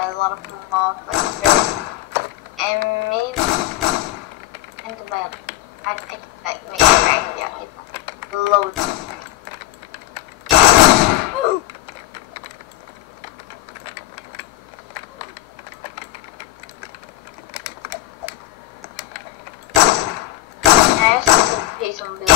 by a lot of mobs, and maybe and to buy I maybe right, yeah, it's loads. I have to pay some bills.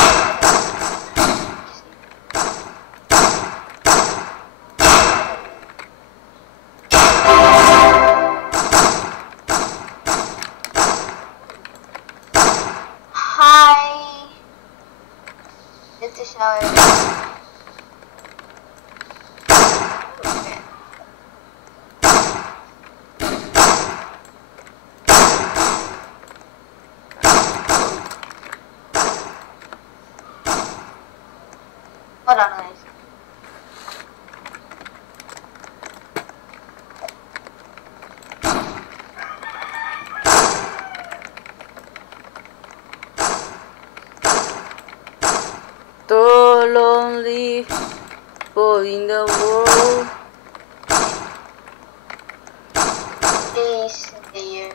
Hold on, guys. The lonely people in the world. Please, dear.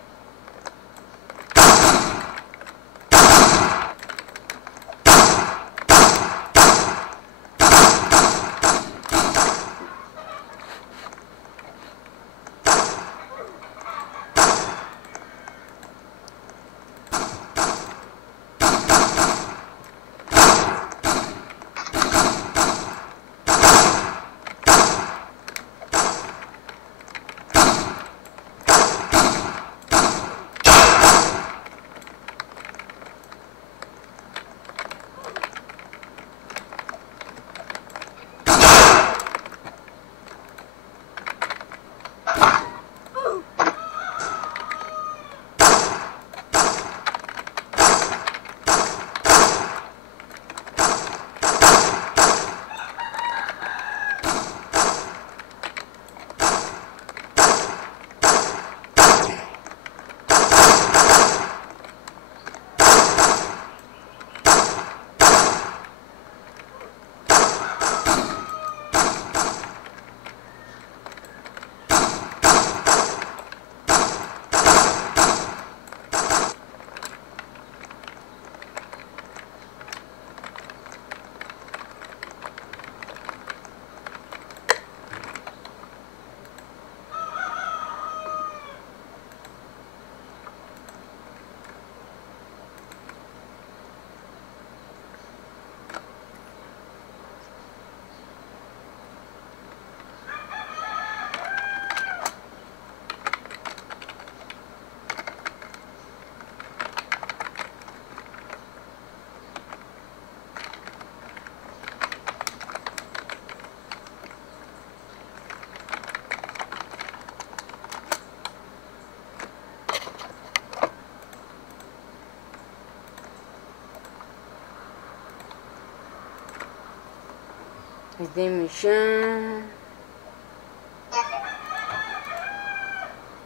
Redemption.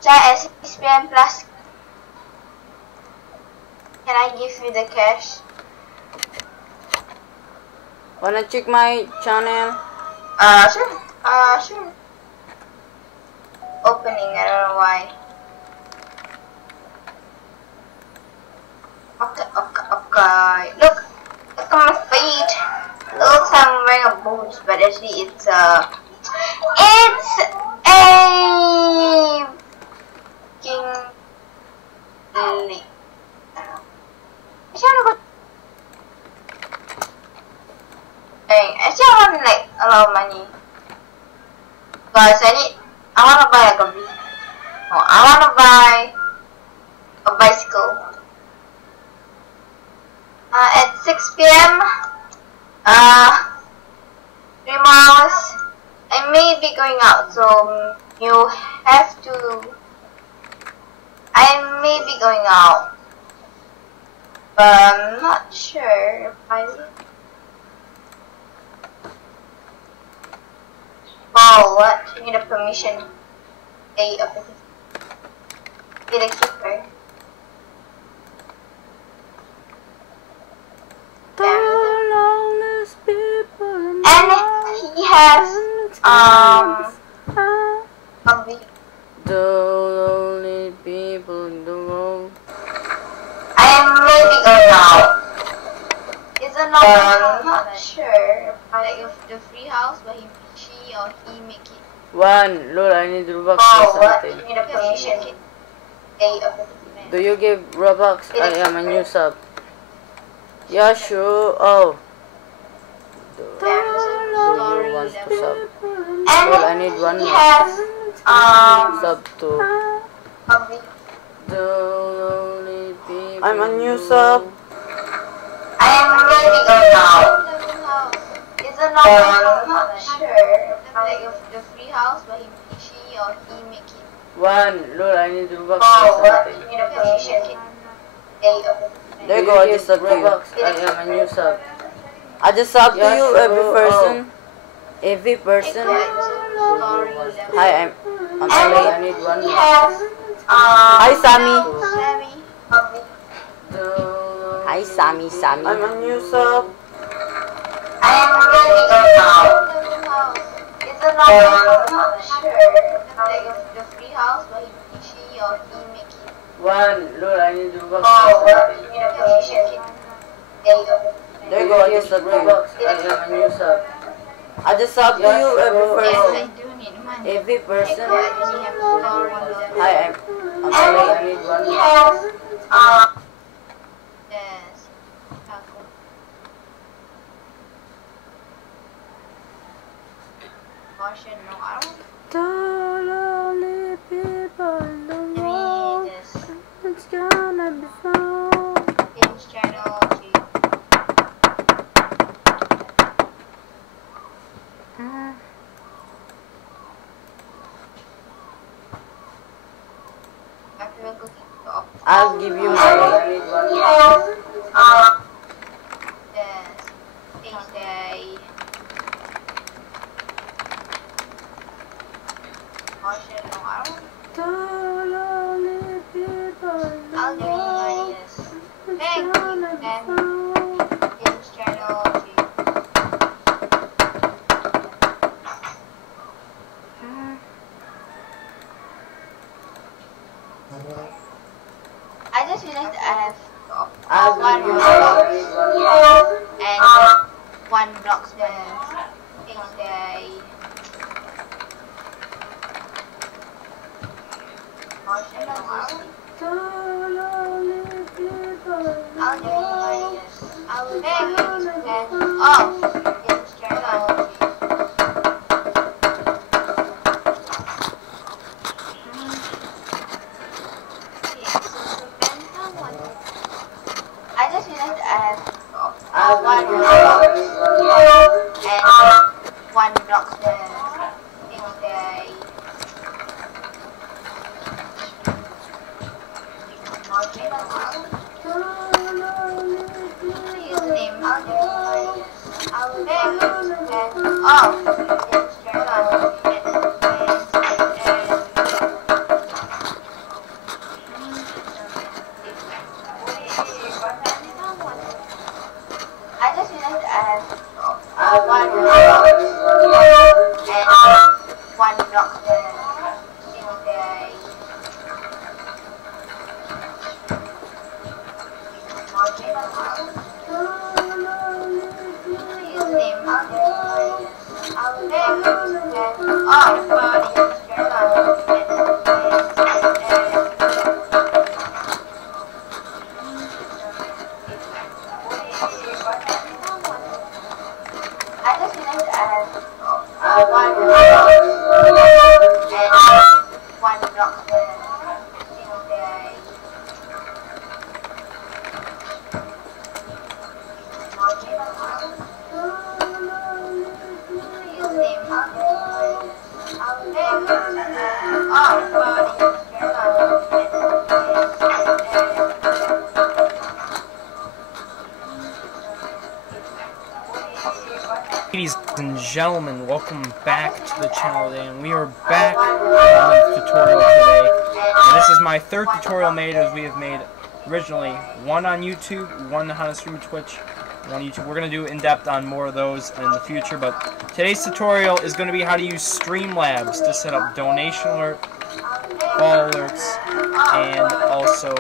Chat at 6 PM plus. Can I give you the cash? Wanna check my channel? Sure. Sure. Opening, I don't know why. Okay. Look at my feet. It looks like I'm wearing a boots, but actually it's a king lily. Actually I want like a lot of money. Guys, I wanna buy like a vehicle. Oh, I wanna buy a bicycle. At 6 PM, 3 miles. I may be going out, so you have to. I may be going out, but I'm not sure if I will. Oh, what? You need a permission. Be the keeper. And he has the I'm not sure. Like if the free house, but she or he make it. One, Lord, I need Robux Oh, or what? something. You need a permission. Do you give Robux? I am a new sub. Yeah, sure. Oh. Do you want to sub? Well, I need one more. Sub to the only people. I'm a new sub. I am ready now. Is it not? I'm not sure. Like if the free house, but she or he make it. One, Lord, I need Robux Oh, or what? something. You need a permission. There you go, I just subbed to you. I am a new sub. I just subbed to you, every person. Every person. Hi, I'm late. I need one more. Hi, Sammy. Hi, Sammy. I'm a new sub. I am ready now. Is it not? I'm not sure. Like if the free house, but she or he make it. One, Lord, I need Robux Oh, or what? something. You need a permission. There you go, I just subbed to you. I am a new sub. I just subbed to you, every person. do need money. Every person. Hi, Hi, I'm late. I need one more. Yes. Caution, no, I don't. The lonely people in the world. Yes. It's gonna be fun. Change channel to. I'll give you my rate. Yes. Each day. Caution, no, I don't. The lonely people in the I'll give you money, world. yes. It's Thank you, gonna be and fun. change channel to. I just realized I have I'll one give you more my box rate. and one block spare each day. The lonely people in the I'll give you money, world. yes. I'll beg you It's gonna and be fun. change channel. I just realized I have I'll one give you more my box rate. and one block spare each day. The lonely people Username, I'll give you money, yes. I'll beg you and change channel. I just realized I have one more box and one block spare each day. Username, I'll give you money, yes. I'll beg you I just realized I have one more box and one block spare each day. Username, I'll give you money, yes. I'll Ladies and gentlemen, welcome back to the channel today, and we are back on the tutorial today. And this is my third tutorial made, as we have made originally one on YouTube, one on how to stream Twitch, one on YouTube. We're going to do in-depth on more of those in the future, but today's tutorial is going to be how to use Streamlabs to set up donation alert, fall alerts, and also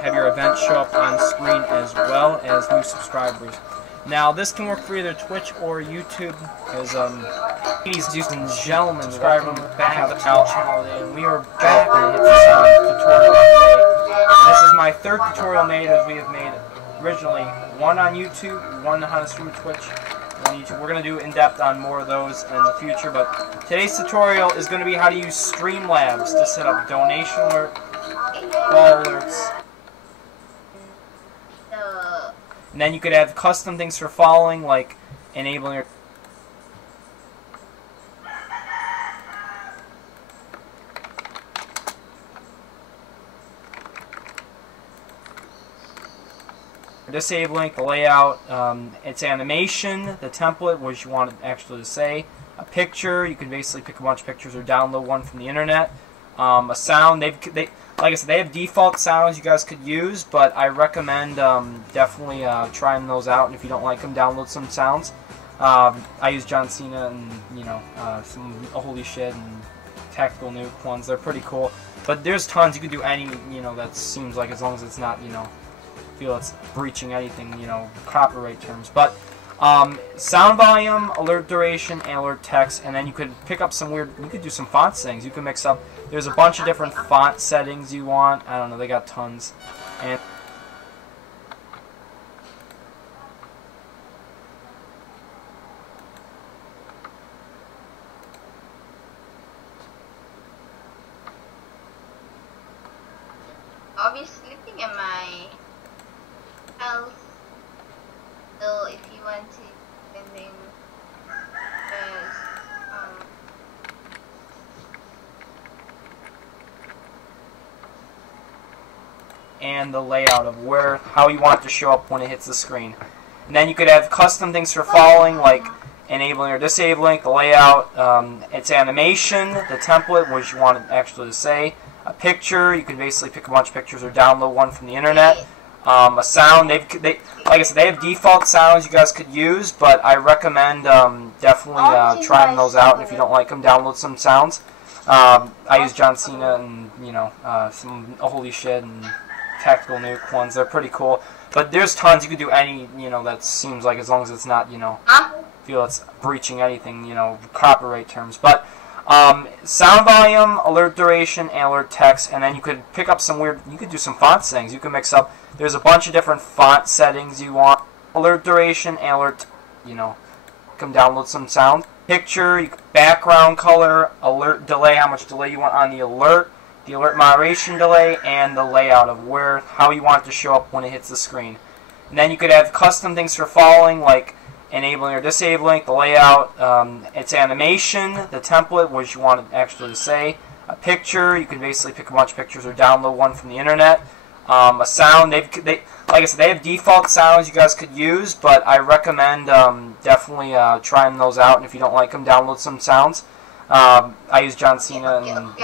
have your events show up on screen as well as new subscribers. Now, this can work for either Twitch or YouTube, because, ladies and gentlemen, welcome back to the channel, and we are back with this tutorial today. And this is my third tutorial made, as we have made originally one on YouTube, one on how to stream Twitch, on YouTube. We're going to do in-depth on more of those in the future, but today's tutorial is going to be how to use Streamlabs to set up donation alert, wall alerts. And then you could have custom things for following, like enabling your disabling the layout, its animation, the template, which you want it actually to say, a picture. You can basically pick a bunch of pictures or download one from the internet. A sound. Like I said, they have default sounds you guys could use, but I recommend definitely trying those out. And if you don't like them, download some sounds. I use John Cena and some holy shit and tactical nuke ones. They're pretty cool. But there's tons. You could do any that seems like, as long as it's not feel it's breaching anything copyright terms. But sound volume, alert duration, and alert text, and then you could pick up some weird. You could do some font settings. You can mix up. There's a bunch of different font settings you want. I don't know. They got tons. And I'll be sleeping in my house. So if you want to anything, and the layout of how you want it to show up when it hits the screen. And then you could have custom things for following, like enabling or disabling the layout, its animation, the template, which you want it actually to say, a picture. You can basically pick a bunch of pictures or download one from the internet. A sound. Like I said, they have default sounds you guys could use, but I recommend definitely trying those out. And if you don't like them, download some sounds. I use John Cena and some holy shit and tactical nuke ones. They're pretty cool. But there's tons. You could do any that seems like, as long as it's not feel it's breaching anything copyright terms. But sound volume, alert duration, and alert text, and then you could pick up some weird. You could do some font settings. You can mix up. There's a bunch of different font settings you want. Alert duration and alert. Come download some sound. Picture, background color, alert delay, how much delay you want on the alert moderation delay, and the layout of how you want it to show up when it hits the screen. And then you could have custom things for following, like enabling or disabling the layout, its animation, the template, which you want it actually to say, a picture. You can basically pick a bunch of pictures or download one from the internet. A sound. Like I said, they have default sounds you guys could use, but I recommend definitely trying those out. And if you don't like them, download some sounds. I use John Cena and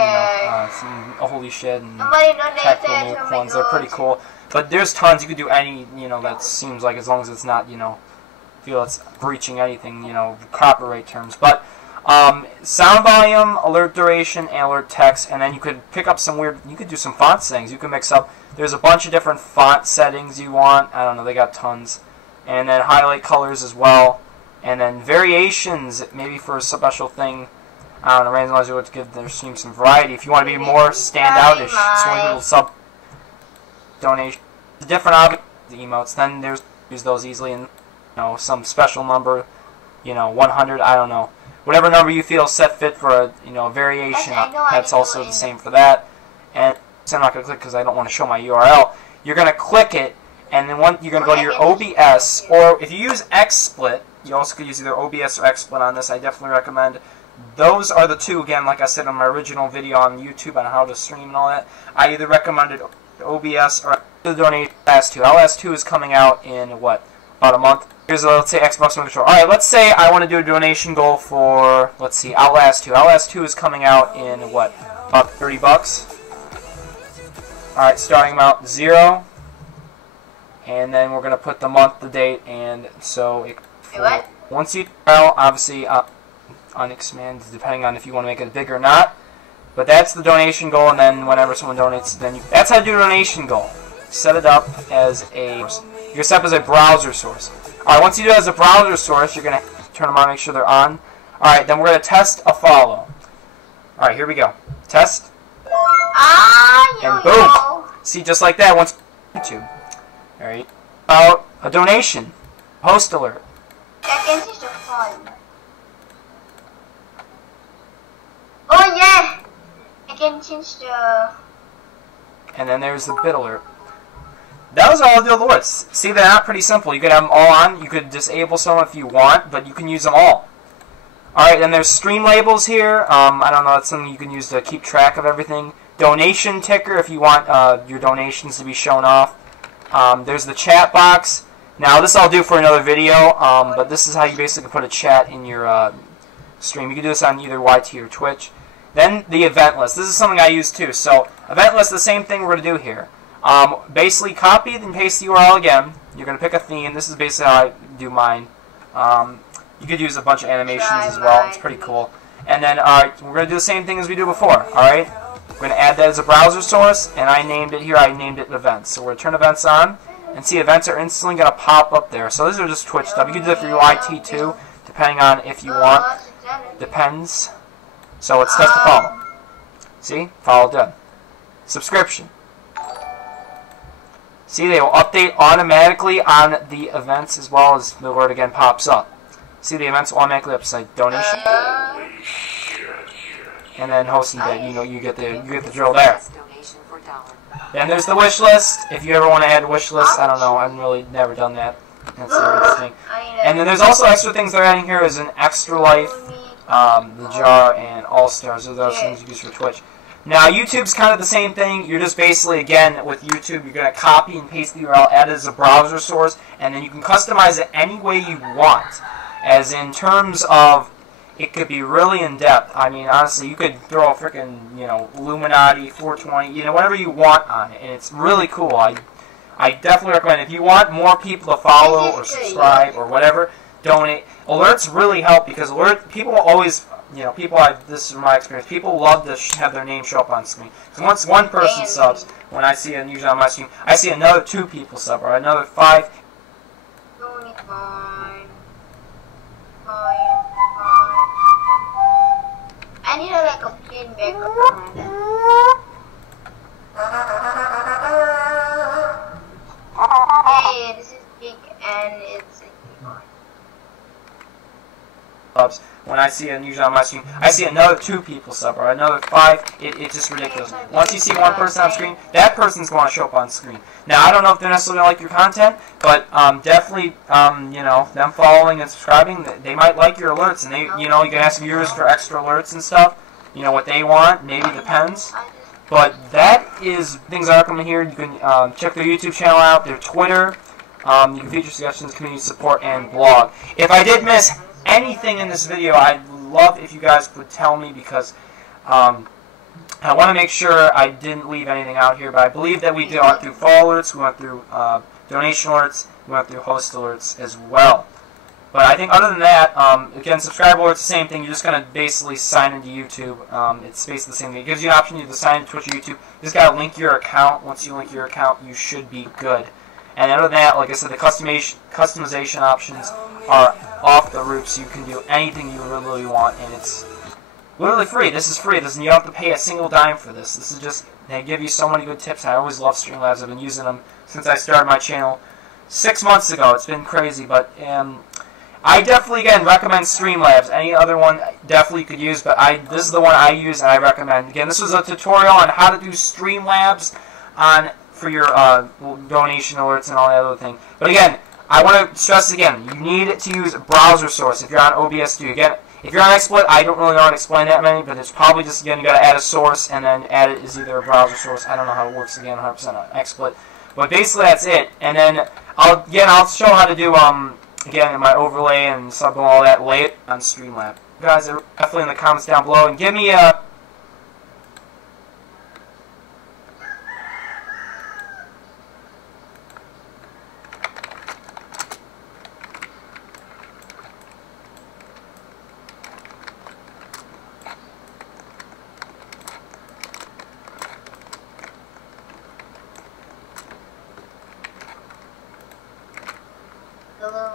some holy shit and tactical nuke ones. They're pretty cool. But there's tons. You could do any that seems like, as long as it's not feel it's breaching anything copyright terms. But sound volume, alert duration, and alert text, and then you could pick up some weird. You could do some font settings. You can mix up. There's a bunch of different font settings you want. I don't know. They got tons. And then highlight colors as well. And then variations, maybe for a special thing. I don't know. Randomizer would give their stream some variety. If you want to be more standoutish, so many people sub donation, different objects, the emotes. Then there's use those easily in some special number, 100. I don't know. Whatever number you feel set fit for a variation. That's also the same for that. And so I'm not going to click because I don't want to show my URL. You're going to click it, and then you're going to go to your OBS, or if you use XSplit, you also could use either OBS or XSplit on this. I definitely recommend. Those are the two, again, like I said in my original video on YouTube on how to stream and all that. I either recommended OBS or the donate LS2. LS2 is coming out in, about a month. Here's let's say Xbox One Controller. Alright, let's say I want to do a donation goal for, let's see, Outlast 2. Outlast 2 is coming out in, about 30 bucks. Alright, starting amount 0. And then we're going to put the month, the date, and so once you obviously unexpand, depending on if you want to make it big or not. But that's the donation goal, and then whenever someone donates, that's how to do a donation goal. Set it up as you can set up as a browser source. Alright, once you do it as a browser source, you're going to turn them on, make sure they're on. Alright, then we're going to test a follow. Alright, here we go. Test. And boom. See, just like that, once YouTube. Alright. A donation. Post alert. I can change the font. Oh yeah! I can change the... And then there's the bit alert. That was all the alerts. See, they're not pretty simple. You could have them all on. You could disable some if you want, but you can use them all. Alright, then there's stream labels here. I don't know, that's something you can use to keep track of everything. Donation ticker if you want your donations to be shown off. There's the chat box. Now, this I'll do for another video, but this is how you basically put a chat in your stream. You can do this on either YT or Twitch. Then the event list. This is something I use too. So, event list, the same thing we're going to do here. Basically, copy and paste the URL again. You're going to pick a theme. This is basically how I do mine. You could use a bunch of animations as well. It's pretty cool. And then, alright, we're going to do the same thing as we did before. Alright? We're going to add that as a browser source, and I named it here. I named it events. So we're going to turn events on, and see, events are instantly going to pop up there. So these are just Twitch stuff. You can do it for your YT too, depending on if you want. Depends. So let's test the follow. See? Follow done. Subscription. See, they will update automatically on the events as well as the word again pops up. See, the events will automatically upside donation. And then hosting bit, you get the drill there. Then there's the wish list. If you ever want to add a wish list, I don't know, I've really never done that. That's interesting. And then there's also extra things they're adding here is an Extra Life, the jar, and All Stars. Those are things you use for Twitch. Now, YouTube's kind of the same thing. You're just basically, again, with YouTube, you're going to copy and paste the URL, add it as a browser source, and then you can customize it any way you want. As in terms of, it could be really in-depth. I mean, honestly, you could throw a freaking, Illuminati, 420, whatever you want on it, and it's really cool. I definitely recommend it. If you want more people to follow or subscribe or whatever, donate. Alerts really help because people always... this is my experience. People love to have their name show up on screen. So once one person subs, when I see it usually on my screen, I see another 2 people sub or another 5. I need like a plain background. Hey, this is big and it's when I see it usually on my screen, I see another 2 people sub or another 5. It's just ridiculous. Once you see one person on screen, that person's going to show up on screen. Now, I don't know if they're necessarily going to like your content, but definitely, them following and subscribing, they might like your alerts, and you can ask viewers for extra alerts and stuff. What they want, maybe depends. But that is things I recommend here. You can check their YouTube channel out, their Twitter. You can feature suggestions, community support, and blog. If I did miss anything in this video, I'd love if you guys would tell me because I want to make sure I didn't leave anything out here, but I believe that we went through follow alerts, we went through donation alerts, we went through host alerts as well. But I think other than that, again, subscriber alerts, the same thing. You're just going to basically sign into YouTube. It's basically the same thing. It gives you an option to sign into Twitch or YouTube. You just got to link your account. Once you link your account, you should be good. And other than that, like I said, the customization options are off the roof, so you can do anything you really want, and it's literally free. This is free. You don't have to pay a single dime for this. This is just, they give you so many good tips. I always love Streamlabs. I've been using them since I started my channel 6 months ago. It's been crazy, but I definitely, again, recommend Streamlabs. Any other one definitely could use, but this is the one I use and I recommend. Again, this was a tutorial on how to do Streamlabs for your donation alerts and all that other thing. But again, I want to stress again, you need to use a browser source if you're on OBS Studio. Again, if you're on XSplit, I don't really know how to explain that many, but it's probably just, again, you got to add a source and then add it as either a browser source. I don't know how it works, again, 100% on XSplit. But basically, that's it. And then, I'll show how to do, again, my overlay and sub and all that, lay it on Streamlabs. You guys are definitely in the comments down below, and give me a... the little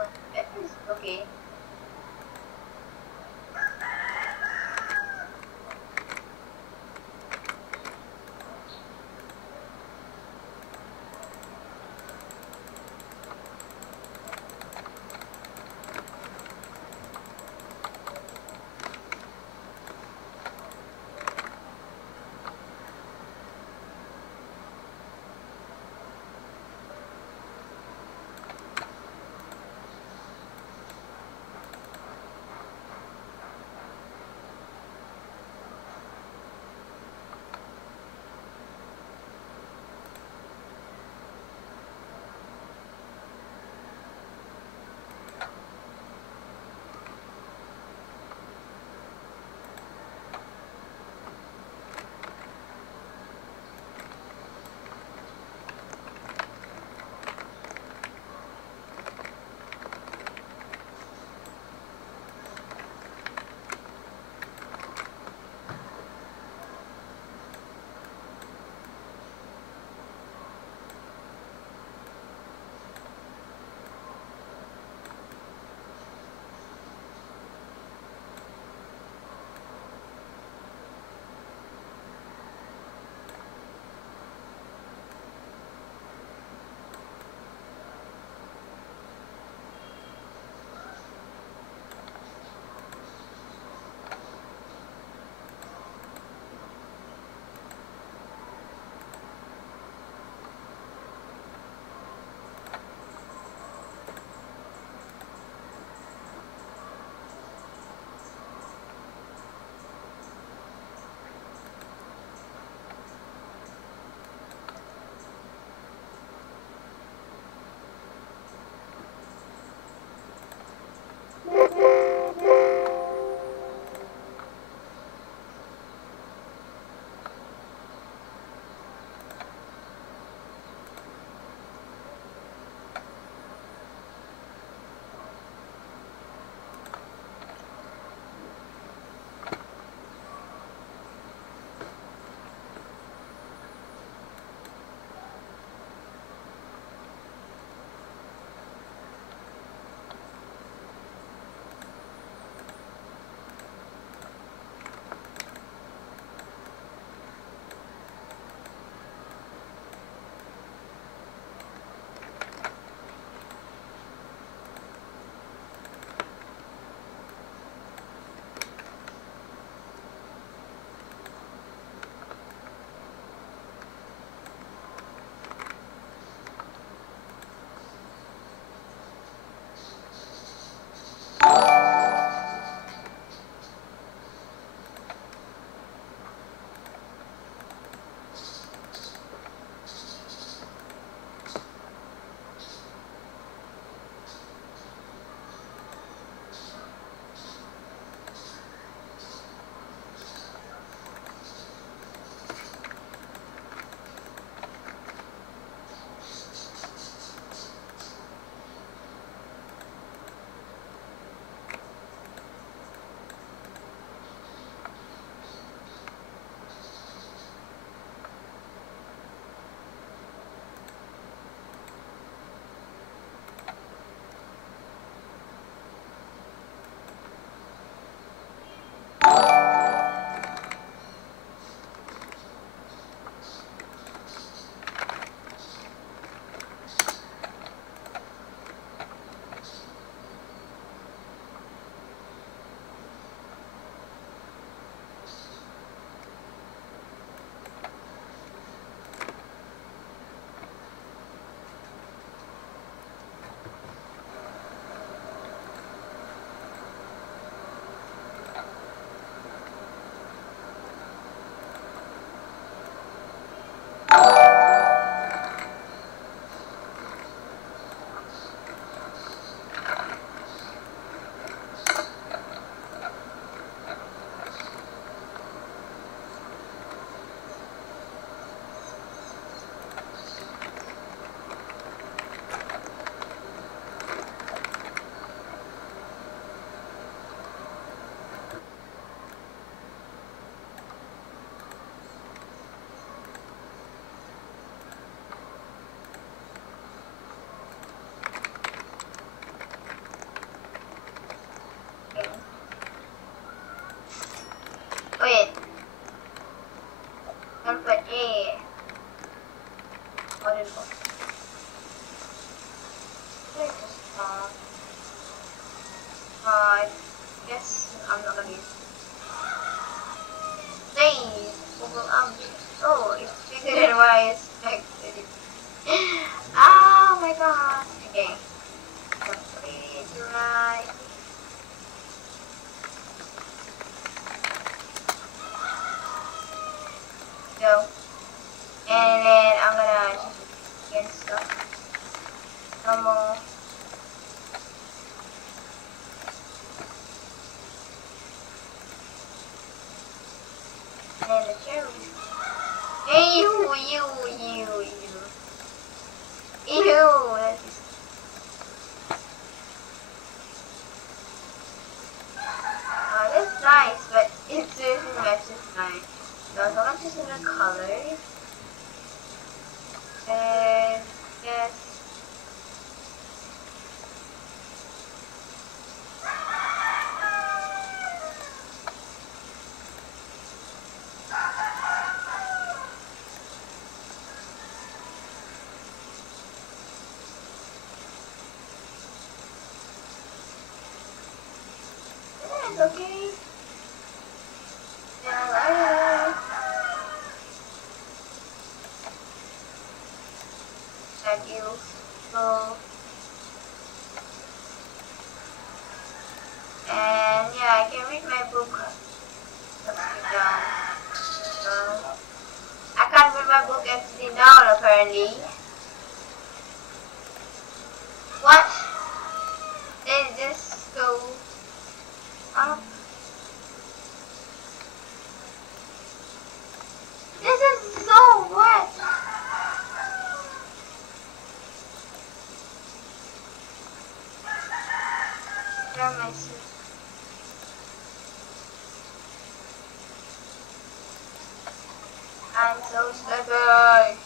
I guess I'm not gonna use it. Hey, oh, it's bigger than what I expected. Oh my god. Okay. Complete right. Go. And then I'm gonna just get stuff. Normal. And then the cherry. Hey, you. Ew, that is. That's nice, but it's really matches mine. No, so much is in the colors. And yes. It's okay. Yeah, thank you. So, and yeah, I can read my book. Upside down. I can't read my book upside down apparently. What? Did this go up? This is so what? Where am I sitting? I'm so stubborn.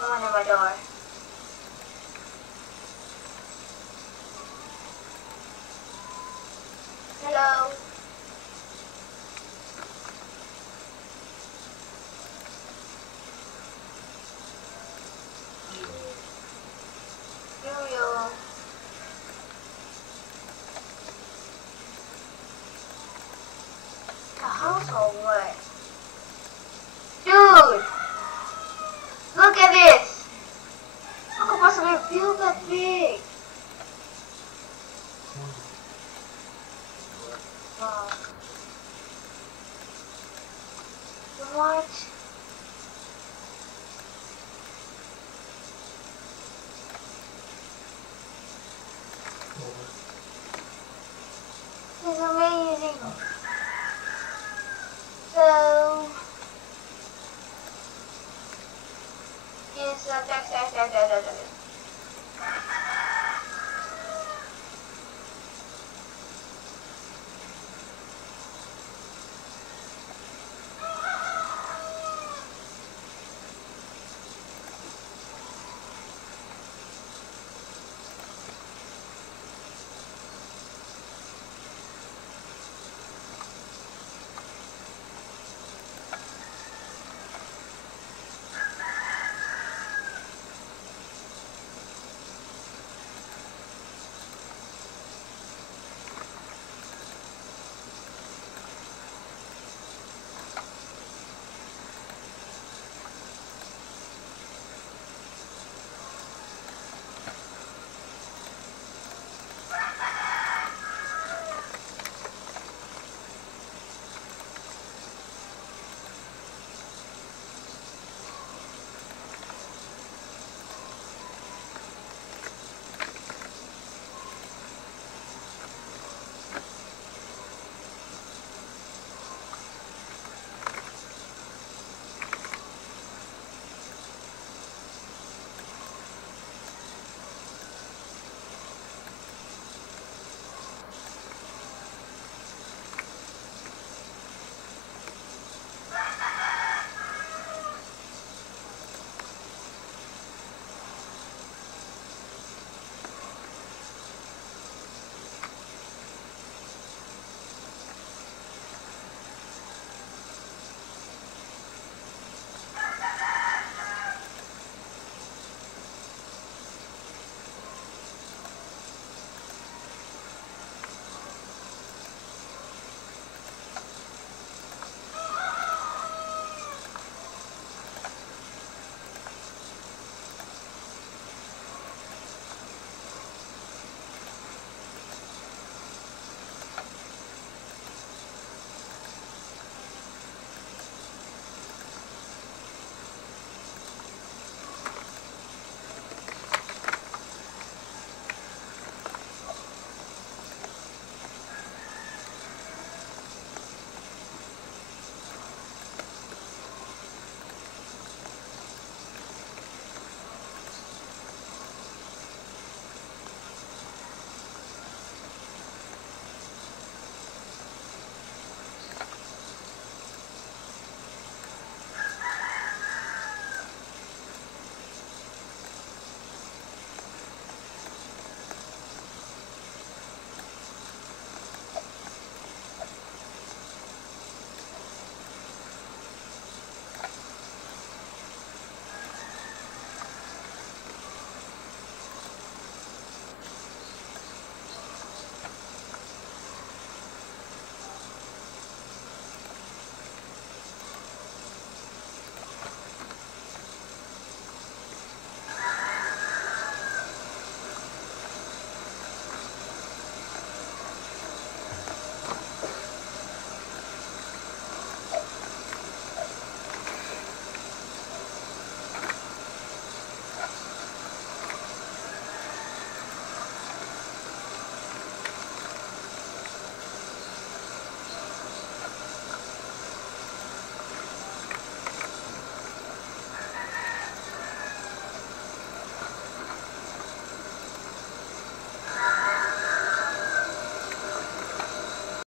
Someone at my door. Hello. Yo. A house or what? Dude! Look at this! How could possibly build that big? Wow. What?